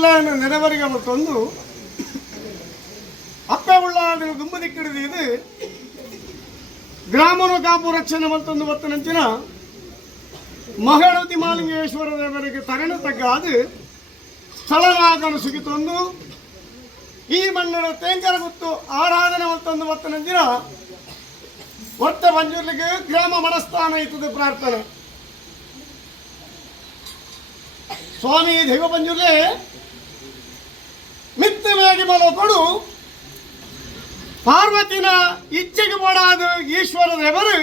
ಉಳ್ಳಾನ ನೆರವರಿಗೆ ಮತ್ತೊಂದು ಅಪ್ಪೆ ಉಳ್ಳಾದಿನ ದುಂಬದಿಕ್ಕಿಡಿದು ಇದು ಗ್ರಾಮೀಣ ಕಾಪು ರಕ್ಷಣೆ ಮತ್ತೊಂದು ಬತ್ತನಂಚಿನ ಮಹಳತಿ ಮಾಲಿಂಗೇಶ್ವರ ದೇವರಿಗೆ ತಗಣ ತಗ್ಗಾದು ಸ್ಥಳನಾಗನು ಸಿಗಿತೊಂದು ಈ ಮಣ್ಣನ ತೇಂಕರ ಗುತ್ತು ಆರಾಧನೆ ಮತ್ತೊಂದು ಬತ್ತನಂಚಿನ ಒಟ್ಟ ಮಂಜೂರ್ಲಿಗೆ ಗ್ರಾಮ ಮನಸ್ಥಾನ ಇತ್ತದ ಪ್ರಾರ್ಥನೆ ಸ್ವಾಮಿ ದೈವ ಪಂಜುರ್ಲೆ ಮಿತ್ತವಾಗಿ ಮಲಕೊಡು ಪಾರ್ವತಿನ ಇಚ್ಛೆಗೆ ಬೋಡಾದ ಈಶ್ವರ ದೇವರು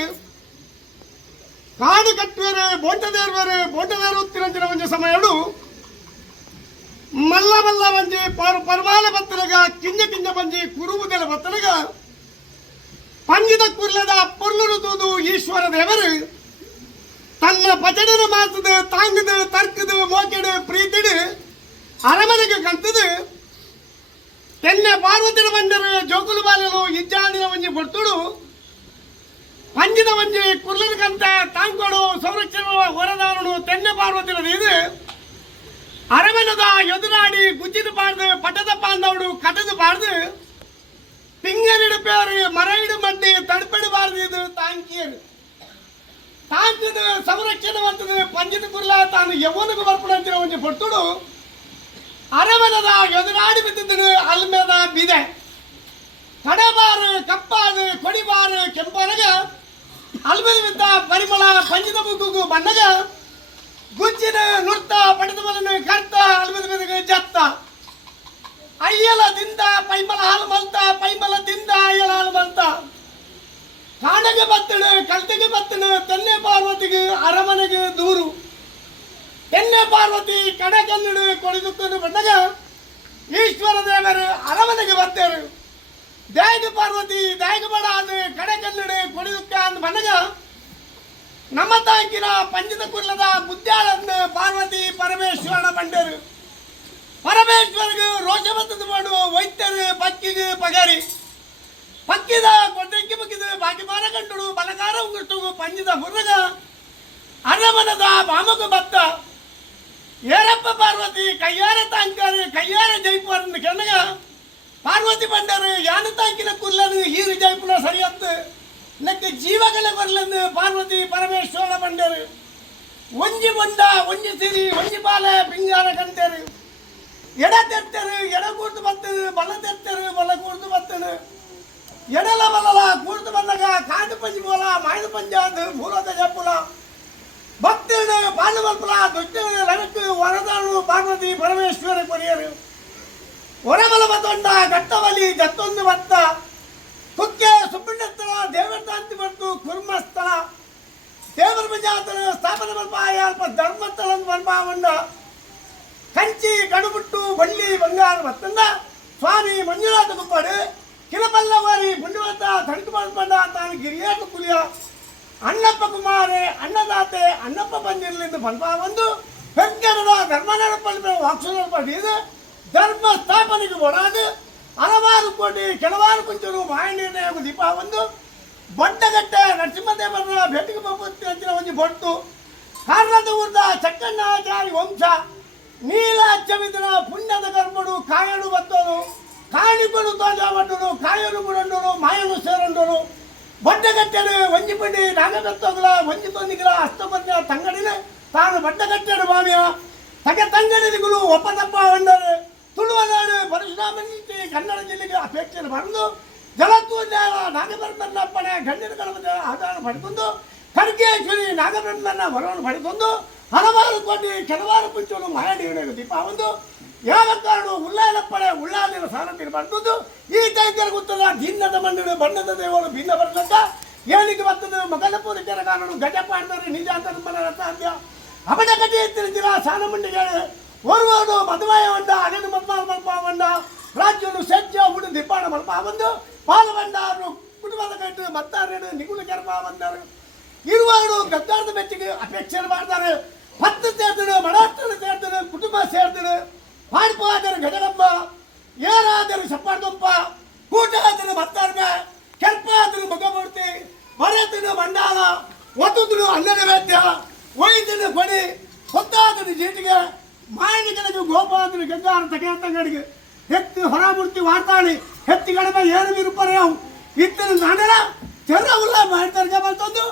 ಕಾಡು ಕಟ್ಟುವರೆ ಬೋಟದೇರು ತಿರಂಚಿನ ಒಂಜಿ ಸಮಯಡು ಮಲ್ಲ ಮಲ್ಲ ಬಂಜಿ ಪರ್ವಾಲ ಬತ್ತನಗ ಕಿಂಜ ಬಂಜಿ ಕುರುಬುದೆಲ ಬತ್ತನಗ ಪಂಜಿದ ಕುರ್ಲದ ಪೊರ್ಲರು ತೂದು ಈಶ್ವರ ದೇವರು ತನ್ನ ಪಚಡನ ಮಾಸದ ತಾಂಗದ ತರ್ಕದ ಮೋಕೆಡು ಪ್ರೀತಿಡು ಅರಮನೆಗೆ ಕಂತದು ತೆನ್ನೆ ಪಾರ್ವತಿನ ಬಂಡರು ಜೋಕುಲು ಬಾಲಲು ಇಜ್ಜಾಡಿನ ಒಂಜಿ ಬರ್ತುಡು ಪಂಜಿದ ಒಂಜಿ ಕುರ್ಲದ ಕಂತ ತಾಂಕೊಡು ಸಂರಕ್ಷಣೆ ಹೊರದಾರನು ತೆನ್ನೆ ಪಾರ್ವತಿನ ಇದು ಅರಮನದ ಎದುರಾಡಿ ಗುಜ್ಜಿದ ಪಾಡ್ದು ಪಟದ ಪಾಂದವಡು ಕಟದ ಪಾಡ್ದು ಪಿಂಗನಿಡು ಪೇರು ಮರೈಡು ಮಡ್ಡಿ ತಡ್ಪೆಡಬಾರ್ದು ಇದು ತಾಂಕಿಯರು ತಾಂಕದ ಸಂರಕ್ಷಣೆ ಮಾಡ್ತದೆ ಪಂಜಿದ ಕುರ್ಲ ತಾನು ಯವನಿಗೆ ಬರ್ಪಡಂತಿನ ಒಂಜಿ ಬರ್ತುಡು ಅರಮನದ ಎದುರಾಡಿ ಬಿದ್ದಿದ್ದನು ಅಲ್ಮೇದ ಬಿದೆ ಕಡಬಾರು ಕಪ್ಪಾದು ಕೊಡಿಬಾರು ಕೆಂಪನಗ ಅಲ್ಮೇದ ಬಿದ್ದ ಪರಿಮಳ ಪಂಜಿದ ಬುಗ್ಗುಗು ಬಣ್ಣಗ ಗುಜ್ಜಿನ ನುರ್ತ ಪಡೆದ ಬಲನು ಕರ್ತ ಅಲ್ಮೇದ ಬಿದ್ದಗೆ ಜತ್ತ ಅಯ್ಯಲದಿಂದ ಪೈಮಲ ಹಾಲು ಮಲ್ತ ಪೈಮಲದಿಂದ ಅಯ್ಯಲ ಹಾಲು ಮಲ್ತ ಕಾಡಗೆ ಬತ್ತಳು ಕಲ್ತೆಗೆ ಬತ್ತಳು ತೆನ್ನೆ ಪಾರ್ವತಿಗೆ ಅರಮನೆಗೆ ದೂರು ತೆನ್ನೆ ಪಾರ್ವತಿ ಕಡೆ ಕನ್ನಡು ಕೊಡಿದುಕೊಂಡು ಬಂದಾಗ ಈಶ್ವರ ದೇವರು ಅರಮನೆಗೆ ಬರ್ತೇರು ದೇಗ ಪಾರ್ವತಿ ದೇಗ ಬಡಾದ ಕಡೆ ಕನ್ನಡು ಕೊಡಿದುಕ್ಕ ಅಂದ್ ಬಂದಾಗ ನಮ್ಮ ತಾಂಕಿನ ಪಂಚದ ಕುರ್ಲದ ಬುದ್ಧಾಳಂದು ಪಾರ್ವತಿ ಪರಮೇಶ್ವರನ ಬಂಡರು ಪರಮೇಶ್ವರಿಗೆ ರೋಷ ಬತ್ತದ ಮಾಡು ವೈದ್ಯರು ಪಕ್ಕಿಗೆ ಪಗಾರಿ ಪಕ್ಕಿದ ಕೊಟ್ಟಂಕಿ ಬಕ್ಕಿದ ಬಾಕಿ ಮಾರ ಕಂಟುಡು ಬಲಗಾರ ಉಂಗುಟ್ಟು ಪಂಜದ ಹುರ್ರಗ ಅರಮನದ ಮಾಮಗ ಬತ್ತ ಏರಪ್ಪ ಪಾರ್ವತಿ ಕೈಯಾರ ತಾಂಕಾರು ಕೈಯಾರ ಜೈಪುರ ಕೆಳಗ ಪಾರ್ವತಿ ಬಂಡರು ಯಾನ ತಾಂಕಿನ ಕುರ್ಲನು ಹೀರು ಜೈಪುರ ಸರಿಯತ್ತು ಲೆಕ್ಕ ಜೀವಗಳ ಬರ್ಲಂದು ಪಾರ್ವತಿ ಪರಮೇಶ್ವರ ಬಂಡರು ಒಂಜಿ ಬಂಡ ಒಂಜಿ ಸಿರಿ ಒಂಜಿ ಬಾಲ ಪಿಂಗಾರ ಕಂತೇರು ಎಡ ತೆತ್ತರು ಎಡ ಕೂರ್ದು ಬತ್ತರು ಬಲ ತೆತ್ತರು ಬಲ ಕೂರ್ದು ಬತ್ತರು ಎಡಲ ಬಲಲ ಕೂರ್ದು ಬಂದಾಗ ಕಾಡು ಪಂಜಿ ಬೋಲ ಮಾಯ್ದು ಪಂಜಾದ ಮೂರದ ಜಪ್ಪುಲ ಭಕ್ತರು ಪಾಂಡು ಮಲ್ಪಲ ದುಷ್ಟಗಳು ಲಗಕ್ಕೆ ವರದಾನು ಪಾರ್ವತಿ ಪರಮೇಶ್ವರ ಕೊರಿಯರು ಹೊರಬಲ ಬತ್ತೊಂಡ ಗಟ್ಟವಲಿ ಜತ್ತೊಂದು ಬತ್ತ ಕುಕ್ಕೆ ಸುಬ್ಬಿಂಡಸ್ಥಳ ದೇವತಾಂತಿ ಬಂತು ಕುರ್ಮಸ್ಥಳ ದೇವರ ಪಂಚಾಯತನ ಸ್ಥಾಪನೆ ಮಲ್ಪಾಯ ಧರ್ಮಸ್ಥಳ ಮಲ್ಪಾವಂಡ ಕಂಚಿ ಕಡುಬುಟ್ಟು ಬಳ್ಳಿ ಬಂಗಾರ ಬತ್ತಂದ ಸ್ವಾಮಿ ಮಂಜುನಾಥ ಗುಪ್ಪಡು ಕಿಲಪಲ್ಲವಾರಿ ಬುಂಡಿವತ್ತ ತಣಕು ಮಲ್ಪಂಡ ತಾನು ಗಿರಿಯಾಟ ಪುಲಿಯ ಅಣ್ಣಪ್ಪ ಕುಮಾರೆ ಅನ್ನದಾತೆ ಅಣ್ಣಪ್ಪ ಬಂದಿರಲಿಂದ ಬಲ್ಪ ಒಂದು ಬೆಂಕರದ ಧರ್ಮನಡಪಲ್ಲಿ ವಾಕ್ಸಪಡಿದು ಧರ್ಮ ಸ್ಥಾಪನೆಗೆ ಒಡಾದು ಹಲವಾರು ಕೋಟಿ ಕೆಲವಾರು ಕುಂಚರು ಮಾಯಣ್ಣ ದೀಪ ಒಂದು ಬೊಡ್ಡಗಟ್ಟೆ ನರಸಿಂಹದೇವರ ಭೇಟಿಗೆ ಬಪ್ಪತ್ತಿ ಅಂಚಿನ ಒಂಜಿ ಬೊಟ್ಟು ಕಾರಣದ ಊರ್ದ ಚಕ್ಕಣ್ಣಾಚಾರಿ ವಂಶ ನೀಲ ಅಚ್ಚವಿದನ ಪುಣ್ಯದ ಗರ್ಭಡು ಕಾಯಡು ಬತ್ತೋನು ಕಾಣಿಕೊಂಡು ತೋಜ ಬಡ್ಡನು ಕಾಯನು ಬಿಡಂಡನು ಮಾಯನು ಸೇರಂಡನು ಬಡ್ಡಗಟ್ಟೆಡು ಒಂಜಿ ಪಂಡಿ ನಾಗಬೆತ್ತೋಗಲ ಒಂಜಿ ತೊಂದಿಗಲ ಅಸ್ತಪತ್ನ ತಂಗಡಿನ ತಾನು ಬಡ್ಡಗಟ್ಟೆಡು ಮಾಮಿಯ ತಗ ತಂಗಡಿಗಳು ಒಪ್ಪದಪ್ಪ ಹೊಂಡರು ತುಳುವನಾಡು ಪರಶುರಾಮನಿಗೆ ಕನ್ನಡ ಜಿಲ್ಲೆಗೆ ಅಪೇಕ್ಷೆ ಬರೆದು ಜಲತ್ತೂರ್ಯಾರ ನಾಗಬ್ರಹ್ಮನಪ್ಪಣೆ ಗಂಡಿನ ಕಳಪದ ಆಧಾರ ಪಡೆದುಕೊಂಡು ಖಡ್ಗೇಶ್ವರಿ ನಾಗಬ್ರಹ್ಮನ ವರವನ್ನು ಪಡೆದುಕೊಂಡು ಹಲವಾರು ಕೋಟಿ ಕೆಲವಾರು ಪುಂಚನು ಮಾಯಡಿಗಳಿಗೆ ದೀಪ ಒಂದು ಯಾವ ಕಾರಣ ಉಳ್ಳಾಲಪ್ಪಣೆ ಉಳ್ಳಾಲಿನ ಸಾರಥ್ಯ ಬಂದದ್ದು ಈ ಟೈಗರ್ ಗೊತ್ತದ ಭಿನ್ನದ ಮಣ್ಣು ಬಣ್ಣದ ದೇವರು ಭಿನ್ನ ಬರ್ತಕ್ಕ ಏನಿಗೆ ಬರ್ತದೆ ಮಗಲಪುರ ಕಾರಣ ಗಜ ಪಾಡ್ತಾರೆ ನಿಜ ಅಂತ ಮನ ಸಾಧ್ಯ ಅವನ ಗಜೆ ಎತ್ತಿರಿಸಿರ ಸಾನ ಮಂಡಿಗೆ ಓರ್ವಾಡು ಮದುವೆ ಹೊಂಡ ಅಗದು ಮದ್ಮಾಲ ಮಲ್ಪ ಹೊಂಡ ರಾಜ್ಯನು ಸಜ್ಜ ಹುಡು ದಿಪ್ಪಾಣ ಮಲ್ಪ ಬಂದು ಪಾಲ ಬಂಡಾರು ಕುಟುಂಬದ ಕಟ್ಟು ಮತ್ತಾರೇನು ನಿಗುಲು ಕೆರಪ ಬಂದರು ಇರುವಾಡು ಗದ್ದಾರದ ಬೆಚ್ಚಿಗೆ ಅಪೇಕ್ಷೆ ಮಾಡ್ತಾರೆ 10 ಸೇರ್ತಾರೆ ಮಡಾಸ್ತ್ರ ಸೇರ್ತಾರೆ ಕುಟುಂಬ ಸೇರ್ತಾರೆ ಪಾಡ್ಪಾದರು ಗಜಗಂಬ ಏನಾದರೂ ಸಪ್ಪಾಡ್ದೊಂಪ ಕೂಟಾದರು ಮತ್ತಾರ್ಗ ಕೆರ್ಪಾದರು ಮಗಮೂರ್ತಿ ಮರತನು ಮಂಡಾಲ ಒತ್ತುದ್ರು ಅನ್ನದ ವೇದ್ಯ ಒಯ್ದನು ಕೊಡಿ ಹೊತ್ತಾದನು ಜೀಟಿಗೆ ಮಾಯನಿಗಳ ಕಡೆಗೆ ಗೋಪಾಲನ ಗಂಗಾರ ತಗೆಯಂತ ಕಡೆಗೆ ಹೆತ್ತಿ ಹೊರಮೂರ್ತಿ ವಾರ್ತಾಳಿ ಹೆತ್ತಿ ಕಡಿಮೆ ಏನು ಬಿರುಪರೆ ಅವು ಇತ್ತಿನ ನಾನೆಲ್ಲ ಚೆರ್ರವುಲ್ಲ ಮಾಡ್ತಾರೆ ಬಂತಂದು